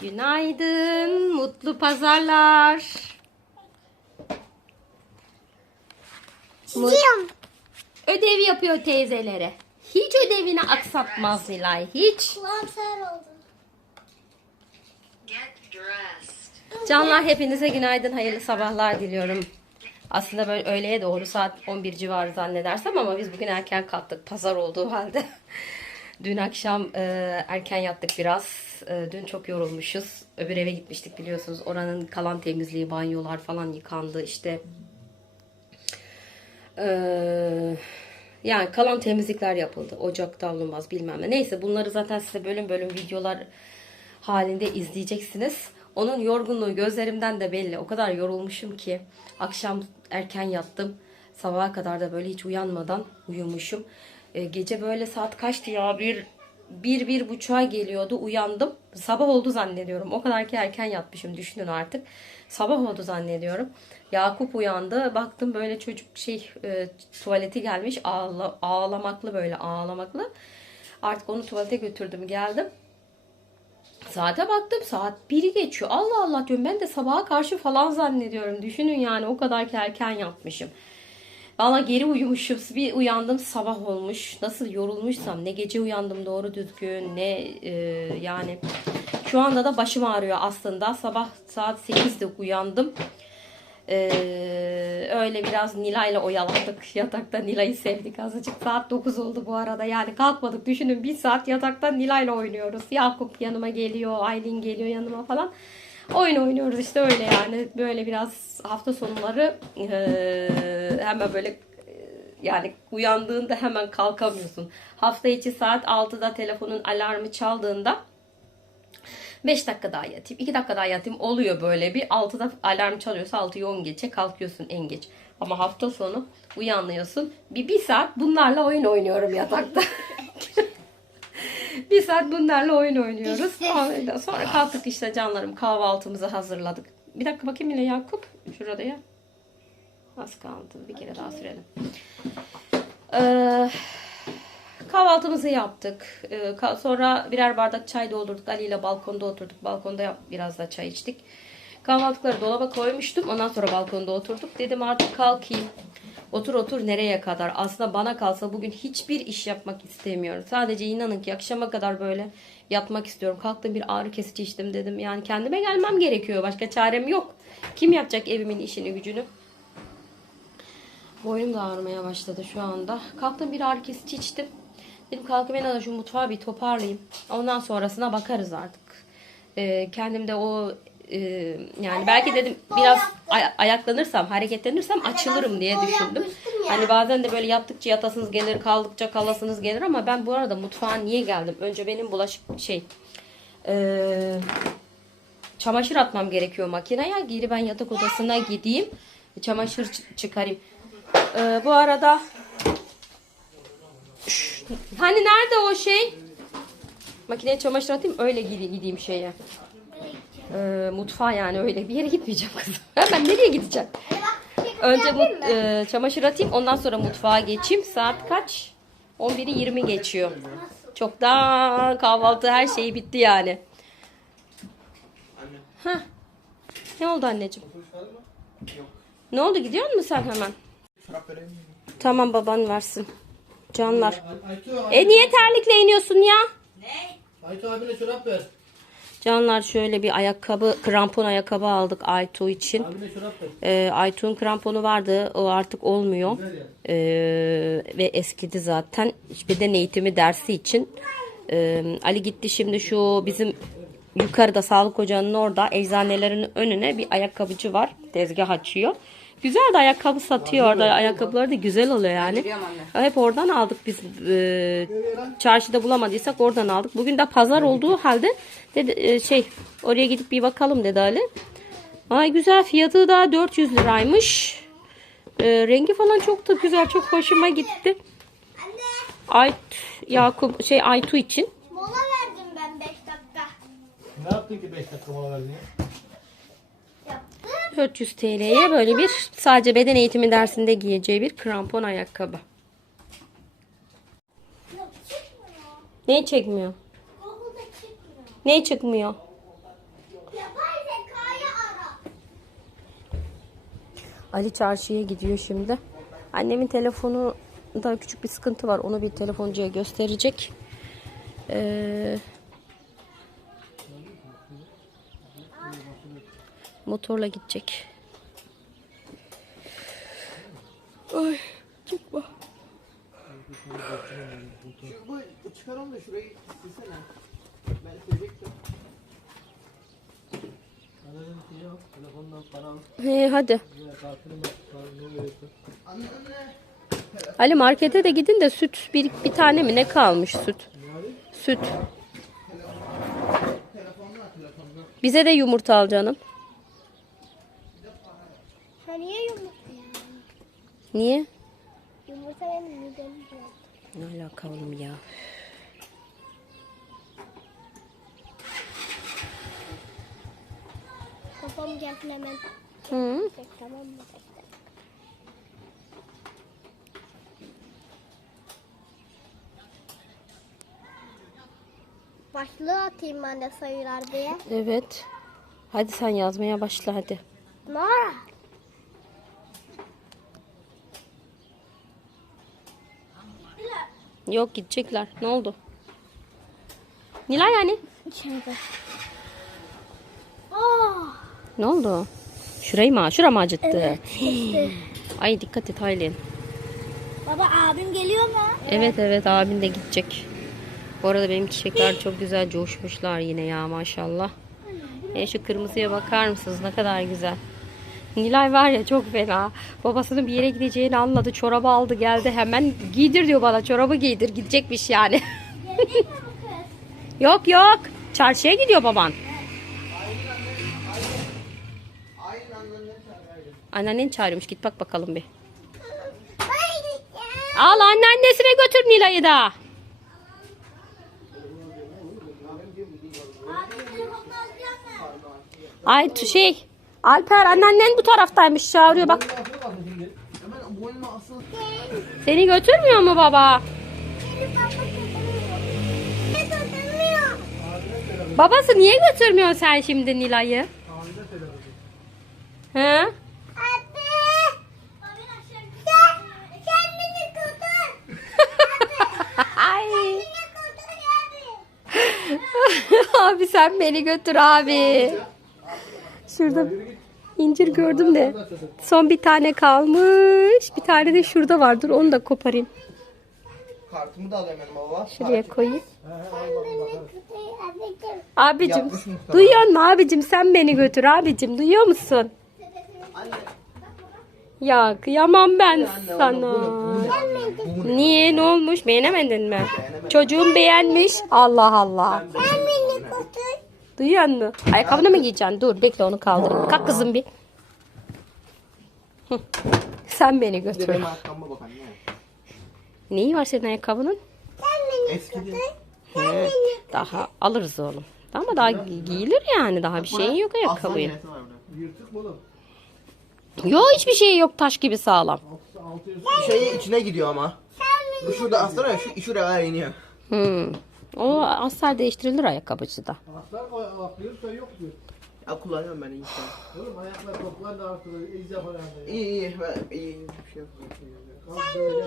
Günaydın, mutlu pazarlar. Yiyorum. Ödev yapıyor teyzelere. Hiç ödevini aksatmaz Nilay, hiç. Kulağım sağır oldu. Get dressed. Canlar hepinize günaydın, hayırlı sabahlar diliyorum. Aslında böyle öğleye doğru saat 11 civarı zannedersem ama biz bugün erken kalktık pazar olduğu halde. Dün akşam e, erken yattık biraz. E, dün çok yorulmuşuz. Öbür eve gitmiştik biliyorsunuz. Oranın kalan temizliği, banyolar falan yıkandı. İşte e, yani kalan temizlikler yapıldı. Ocak davlumbaz bilmem ne. Neyse bunları zaten size bölüm bölüm videolar halinde izleyeceksiniz. Onun yorgunluğu gözlerimden de belli. O kadar yorulmuşum ki akşam erken yattım. Sabaha kadar da böyle hiç uyanmadan uyumuşum. E, gece böyle saat kaçtı ya? Bir, bir, bir buçuğa geliyordu. Uyandım. Sabah oldu zannediyorum. O kadar ki erken yatmışım düşünün artık. Sabah oldu zannediyorum. Yakup uyandı. Baktım böyle çocuk şey e, tuvaleti gelmiş. Ağla, ağlamaklı böyle ağlamaklı. Artık onu tuvalete götürdüm geldim. Saate baktım saat 1'i geçiyor. Allah Allah diyorum ben de sabaha karşı falan zannediyorum. Düşünün yani o kadar ki erken yatmışım. Valla geri uyumuşum. Bir uyandım sabah olmuş. Nasıl yorulmuşsam ne gece uyandım doğru düzgün ne e, yani. Şu anda da başım ağrıyor aslında. Sabah saat 8'de uyandım. Ee, öyle biraz Nilay'la oyalandık. Yatakta Nilay'ı sevdik azıcık. Saat 9 oldu bu arada. Yani kalkmadık. Düşünün bir saat yatakta Nilay'la oynuyoruz. Yakup yanıma geliyor. Aylin geliyor yanıma falan. Oyun oynuyoruz işte öyle yani. Böyle biraz hafta sonları ee, hemen böyle ee, yani uyandığında hemen kalkamıyorsun. Hafta içi saat 6'da telefonun alarmı çaldığında 5 dakika daha yatayım, 2 dakika daha yatayım oluyor böyle bir. 6'da alarm çalıyorsa 6'yı 10 geçe kalkıyorsun en geç. Ama hafta sonu uyanıyorsun. Bir, bir saat bunlarla oyun oynuyorum yatakta. bir saat bunlarla oyun oynuyoruz. Ondan Sonra kalktık işte canlarım kahvaltımızı hazırladık. Bir dakika bakayım yine Yakup. Şurada ya. Az kaldı. Bir kere daha sürelim. Ee, kahvaltımızı yaptık. Ee, ka- sonra birer bardak çay doldurduk. Ali ile balkonda oturduk. Balkonda yap- biraz da çay içtik. Kahvaltıları dolaba koymuştum. Ondan sonra balkonda oturduk. Dedim artık kalkayım. Otur otur nereye kadar? Aslında bana kalsa bugün hiçbir iş yapmak istemiyorum. Sadece inanın ki akşama kadar böyle yatmak istiyorum. Kalktım bir ağrı kesici içtim dedim. Yani kendime gelmem gerekiyor. Başka çarem yok. Kim yapacak evimin işini gücünü? Boynum da ağrımaya başladı şu anda. Kalktım bir ağrı kesici içtim. Dedim kalkayım en azından şu mutfağı bir toparlayayım. Ondan sonrasına bakarız artık. Ee, kendim de o e, yani belki dedim biraz ay- ayaklanırsam, hareketlenirsem açılırım diye düşündüm. Hani bazen de böyle yaptıkça yatasınız gelir, kaldıkça kalasınız gelir ama ben bu arada mutfağa niye geldim? Önce benim bulaşık şey e, çamaşır atmam gerekiyor makineye. Geri ben yatak odasına gideyim. Çamaşır çıkarayım. Ee, bu arada hani nerede o şey? Makineye çamaşır atayım öyle gide- gideyim şeye. Ee, mutfağa yani öyle bir yere gitmeyeceğim kızım. Hemen nereye gideceğim? Önce bu e, çamaşır atayım ondan sonra mutfağa geçeyim. Saat kaç? 11'i 20 geçiyor. Çoktan kahvaltı her şey bitti yani. Heh. Ne oldu anneciğim? Ne oldu gidiyor musun sen hemen? Tamam baban versin. Canlar. E niye terlikle iniyorsun ya? Aytu abine çorap ver. Canlar şöyle bir ayakkabı, krampon ayakkabı aldık Aytu için. Ee, Aytu'nun kramponu vardı. O artık olmuyor. Ee, ve eskidi zaten. Beden eğitimi dersi için. Ee, Ali gitti şimdi şu bizim yukarıda sağlık ocağının orada eczanelerin önüne bir ayakkabıcı var. Tezgah açıyor. Güzel de ayakkabı satıyor orada. Ayakkabıları da güzel oluyor yani. Hep oradan aldık biz. Ee, çarşıda bulamadıysak oradan aldık. Bugün de pazar olduğu halde dedi, e, şey oraya gidip bir bakalım dedi Ali. Ay güzel fiyatı da 400 liraymış. Ee, rengi falan çok da güzel. Çok hoşuma gitti. Ay Yakup şey Aytu için. Mola verdim ben 5 dakika. Ne yaptın ki 5 dakika mola verdin ya? 400 TL'ye böyle bir sadece beden eğitimi dersinde giyeceği bir krampon ayakkabı. Yok, çekmiyor. Neyi çıkmıyor? Ali çarşıya gidiyor şimdi. Annemin telefonu da küçük bir sıkıntı var. Onu bir telefoncuya gösterecek. Ee, motorla gidecek. Ay çıkma. Çıkaralım da şurayı silsene. Ben al. He hadi. Ali markete de gidin de süt bir, bir tane mi ne kalmış süt? Süt. Bize de yumurta al canım. Niye yumurta ya? Niye? Yumurta benim midemi. Ne alaka oğlum ya? Kafam gelsin hemen. Hı. Tamam mı? Başlığı atayım ben de sayılar diye. Evet. Hadi sen yazmaya başla hadi. Nora. Yok gidecekler. Ne oldu? Nilay yani. İçeride. Oh. Ne oldu? Şurayı mı? Şura mı acıttı? işte. Ay dikkat et Aylin. Baba abim geliyor mu? Evet evet abin de gidecek. Bu arada benim çiçekler çok güzel coşmuşlar yine ya maşallah. E şu kırmızıya bakar mısınız ne kadar güzel. Nilay var ya çok fena. Babasının bir yere gideceğini anladı. Çorabı aldı geldi hemen giydir diyor bana. Çorabı giydir gidecekmiş yani. Yok yok. Çarşıya gidiyor baban. Anneannen çağırıyormuş. Git bak bakalım bir. Al anneannesine götür Nilay'ı da. Ay şey Alper anneannen bu taraftaymış çağırıyor bak. Seni götürmüyor mu baba? Götürmüyor. Götürmüyor? Babası niye götürmüyorsun sen şimdi Nilay'ı? He? Abi sen beni götür abi. Şurada incir gördüm de. Son bir tane kalmış. Bir tane de şurada var. Dur onu da koparayım. Kartımı da al hemen baba. Şuraya koyayım. Abicim. Duyuyor musun abicim? Sen beni götür abicim. Duyuyor musun? Anne. Ya kıyamam ben Anne sana. Niye? Ne olmuş? Beğenemedin mi? Çocuğum beğenmiş. Allah Allah. Ben. Duyuyor musun? Ayakkabını mı giyeceksin? Dur bekle onu kaldırayım. Kalk kızım bir. Hı. Sen beni Bir de götür. benim ayakkabıma bak anne. Neyi var senin ayakkabının? Eskidi. He, daha alırız oğlum. Ama daha gi- giyilir yani. Daha bir şeyin yok Aslan ayakkabıyı. yelesi var burada. Yırtık mı oğlum? Yok hiçbir şey yok taş gibi sağlam. Altı, altı yüz. Şey içine gidiyor ama. Bu şurada aslında ya şu şuraya kadar iniyor. Hmm. O aslar değiştirilir ayakkabıcıda. Aslan koy, atlıyor sen yok diyor. Ya kullanıyorum ben insan. Oğlum ayaklar toplar da artırıyor. İyice falan da ya. İyi iyi ben iyi bir şey yok. Kalk böyle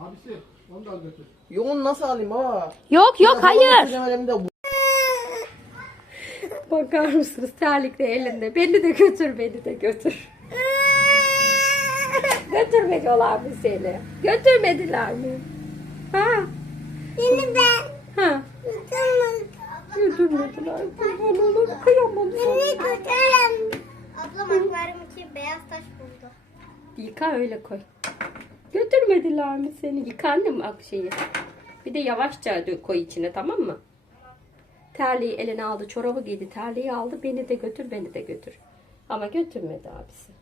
Abisi onu da al götür. Yok onu nasıl alayım baba? Yok yok hayır. Elimde bu. Bakar mısınız terlikle elinde. Beni de götür beni de götür. Götürmediler mi seni? Götürmediler mi? Ha? Şimdi ben Ha? olurum kıyamam sana. Beni kurtarın. Ablam akvaryum için beyaz taş buldu. Yıka öyle koy. Götürmediler mi seni? Yıka annem ak şeyi. Bir de yavaşça koy içine tamam mı? Terliği eline aldı, çorabı giydi, terliği aldı. Beni de götür, beni de götür. Ama götürmedi abisi.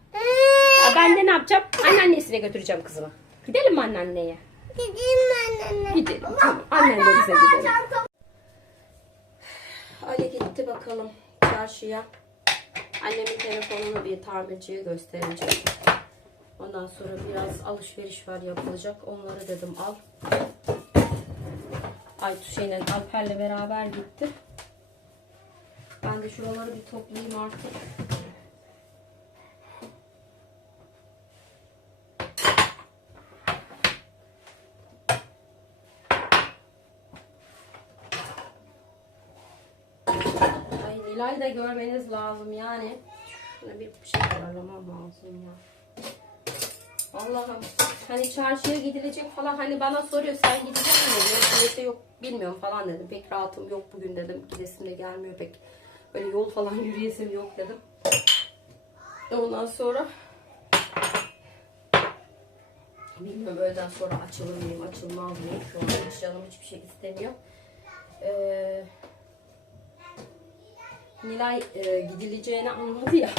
Ya ben de ne yapacağım? Anneannesine götüreceğim kızımı. Gidelim mi anneanneye? Gideyim ben anne. Gidelim. Tamam. Annenlerimize gidelim. Ali gitti bakalım çarşıya. Annemin telefonunu bir tamirciye gösterecek. Ondan sonra biraz alışveriş var yapılacak. Onları dedim al. Aytu şeyle Alper'le beraber gitti. Ben de şuraları bir toplayayım artık. Nilay'ı da görmeniz lazım yani. Şuna bir şey ayarlamam lazım ya. Allah'ım. Hani çarşıya gidilecek falan hani bana soruyor sen gidecek? Yok neyse yok bilmiyorum falan dedim. Pek rahatım yok bugün dedim. Gidesim de gelmiyor pek. Böyle yol falan yürüyesim yok dedim. Ondan sonra bilmiyorum öğleden sonra açılır mıyım açılmaz mıyım. Şu an hiç canım hiçbir şey istemiyor. Ee, Nilay e, gidileceğini anladı ya.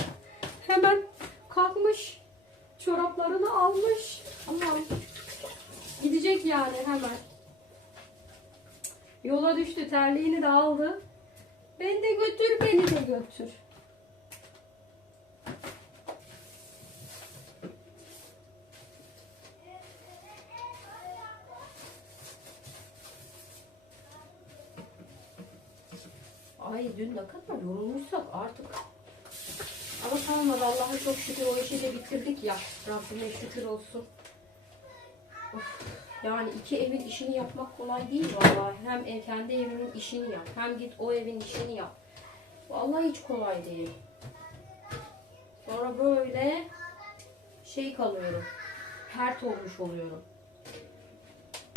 Hemen kalkmış. Çoraplarını almış. Aman. Gidecek yani hemen. Yola düştü. Terliğini de aldı. Beni de götür, beni de götür. Ay dün ne kadar yorulmuşsak artık. Ama kalmadı Allah'a çok şükür o işi de bitirdik ya. Rabbime şükür olsun. Of. Yani iki evin işini yapmak kolay değil vallahi. Hem kendi evinin işini yap. Hem git o evin işini yap. Vallahi hiç kolay değil. Sonra böyle şey kalıyorum. Pert olmuş oluyorum.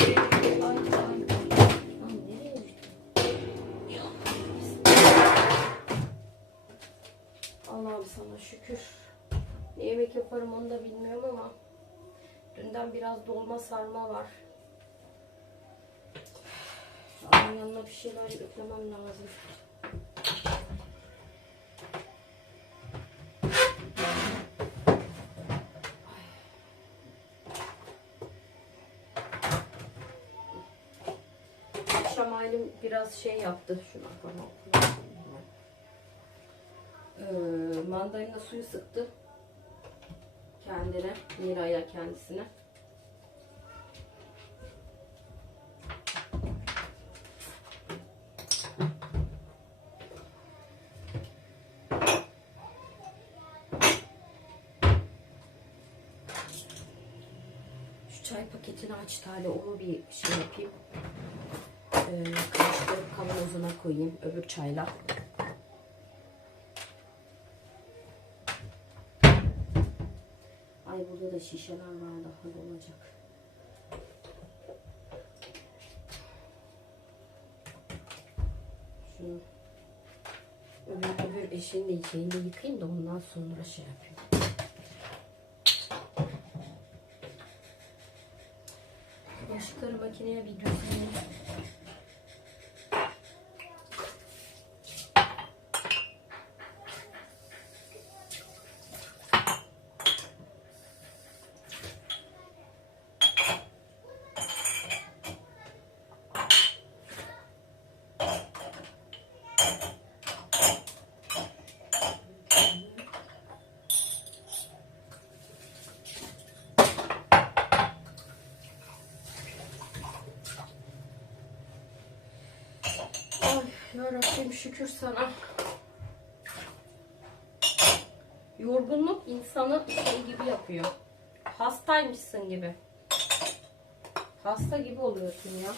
Ay, ay, Allah'ım sana şükür. Ne yemek yaparım onu da bilmiyorum ama dünden biraz dolma sarma var. Onun yanına bir şeyler eklemem lazım. Akşam ailem biraz şey yaptı. Şunu falan. Ee, mandalina suyu sıktı. Kendine. Mira'ya kendisine. Şu çay paketini aç tane onu bir şey yapayım. Ee, karıştırıp kavanozuna koyayım öbür çayla. Ay burada da şişeler var daha dolacak. Şunu öbür, öbür eşin de şeyini de yıkayayım da ondan sonra şey yapayım. Bulaşıkları makineye bir düzeyim. Ay yarabbim şükür sana. Yorgunluk insanı şey gibi yapıyor. Hastaymışsın gibi. Hasta gibi oluyorsun ya.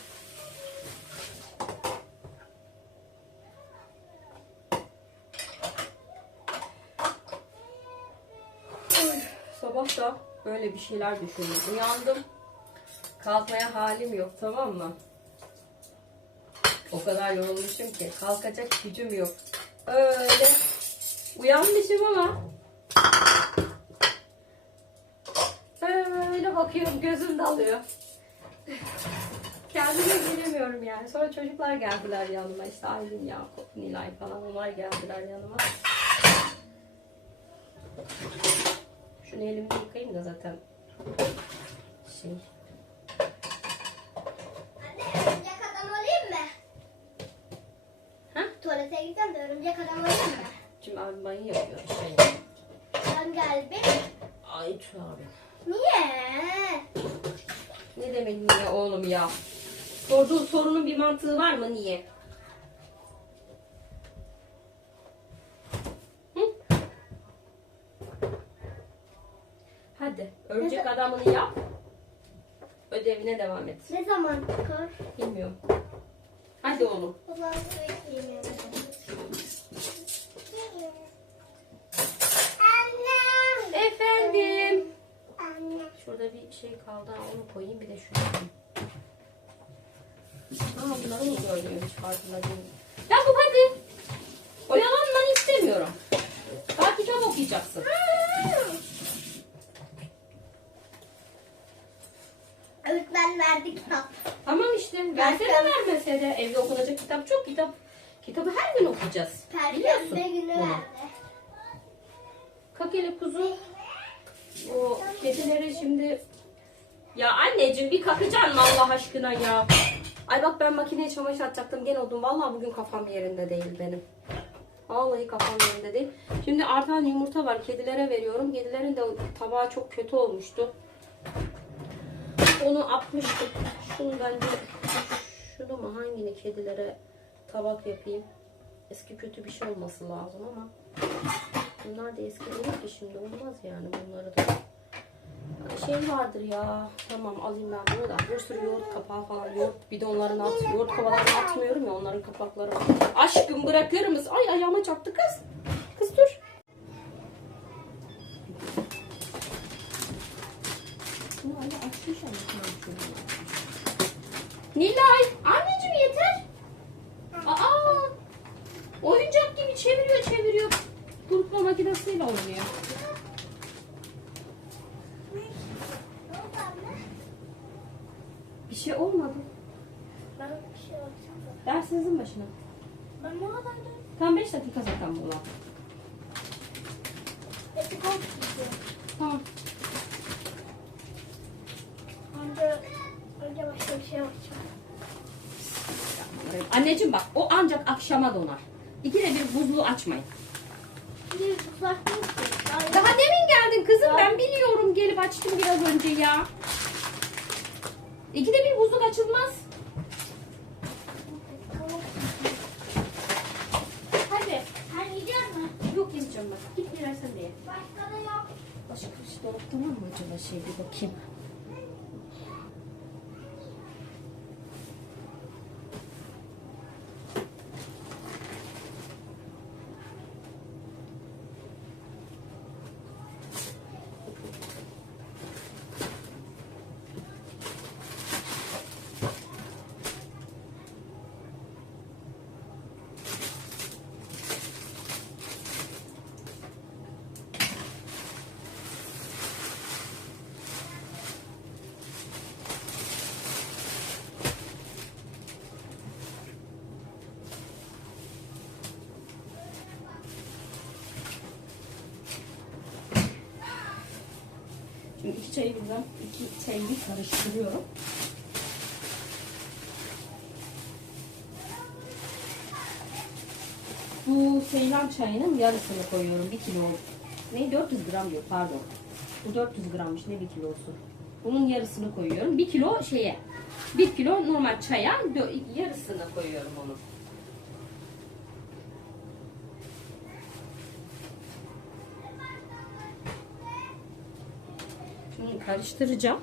Sabah da böyle bir şeyler düşündüm. Uyandım. Kalkmaya halim yok tamam mı? Kadar yorulmuşum ki kalkacak gücüm yok. Öyle uyanmışım ama böyle bakıyorum gözüm dalıyor. Kendime gelemiyorum yani. Sonra çocuklar geldiler yanıma işte Aylin, Yakup, Nilay falan onlar geldiler yanıma. Şunu elimi yıkayayım da zaten şey Anne örümcek adam olayım mı? Ha? Tuvalete gideceğim de örümcek adam olayım mı? Şimdi abim banyo yapıyor. Şey. Sen gel bir. Ay abi. Niye? Ne demek niye oğlum ya? Sorduğun sorunun bir mantığı var mı niye? Hı? Hadi örümcek Ne- adamını yap. Ödevine devam et. Ne zaman çıkar? Bilmiyorum. Hadi oğlum. O zaman. Kaldı. Ha, Onu koyayım bir de şunu koyayım. Aa bunları mı gördüm hiç farkında değilim. Yakup hadi. Oyalanmanı istemiyorum. Daha kitap okuyacaksın. Öğretmen verdi kitap. Tamam işte. Versene vermese de evde okunacak kitap çok kitap. Kitabı her gün okuyacağız. Biliyorsun Perşembe günü bunu. verdi. Kakele kuzu. O kedileri şimdi... Ya anneciğim bir kalkacaksın mı Allah aşkına ya? Ay bak ben makineye çamaşır atacaktım gene oldum. Vallahi bugün kafam yerinde değil benim. Vallahi kafam yerinde değil. Şimdi artan yumurta var. Kedilere veriyorum. Kedilerin de tabağı çok kötü olmuştu. Onu atmıştık. Şunu bence şunu mu hangini kedilere tabak yapayım. Eski kötü bir şey olması lazım ama bunlar da eski değil ki şimdi olmaz yani bunları da. Şey vardır ya. Tamam alayım ben bunu da. Bir sürü yoğurt kapağı falan. Yoğurt bidonlarını at. Yoğurt kovalarını atmıyorum ya onların kapakları. Aşkım bırakır mısın? Ay ayağıma çarptı. Kız dur. Bunu öyle açmış ama tamam şunu. Nilay, anneciğim yeter. Aa, oyuncak gibi çeviriyor çeviriyor. Kurutma makinesiyle oynuyor. Ne oldu anne? Bir şey olmadı. Bana bir şey olacak. Dersinizin başına. Ben ne kadar? Tam 5 dakika zaten bu olan. Eti kol tutuyor. Tamam. Önce, önce başka bir şey. Anneciğim bak o ancak akşama donar. İkide bir buzluğu açmayın. Bir Daha demin geldin kızım ben biliyorum gelip açtım biraz önce ya. İkide bir buzluk açılmaz. tamam. Hadi. Sen yiyecek misin? Yok yemeyeceğim bak. Git bir versen diye. Başka da yok. Başka bir şey dolapta var mı acaba şey bir bakayım. Şimdi iki çayı birden iki çayı karıştırıyorum. Bu Seylan çayının yarısını koyuyorum. Bir kilo. Ne? 400 gram diyor pardon. Bu 400 grammış ne bir kilosu. Bunun yarısını koyuyorum. Bir kilo şeye. Bir kilo normal çaya yarısını koyuyorum onun. Karıştıracağım.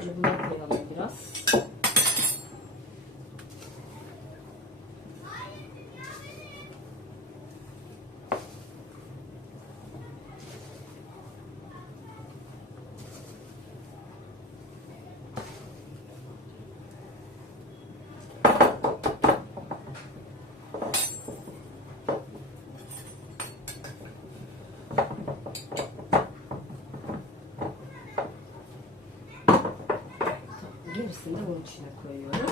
Önce bunu koyalım biraz. Gerisini de bunun içine koyuyoruz.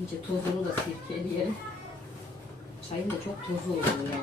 İyice tozunu da sirkeleyelim. Çayın da çok tozu oluyor ya.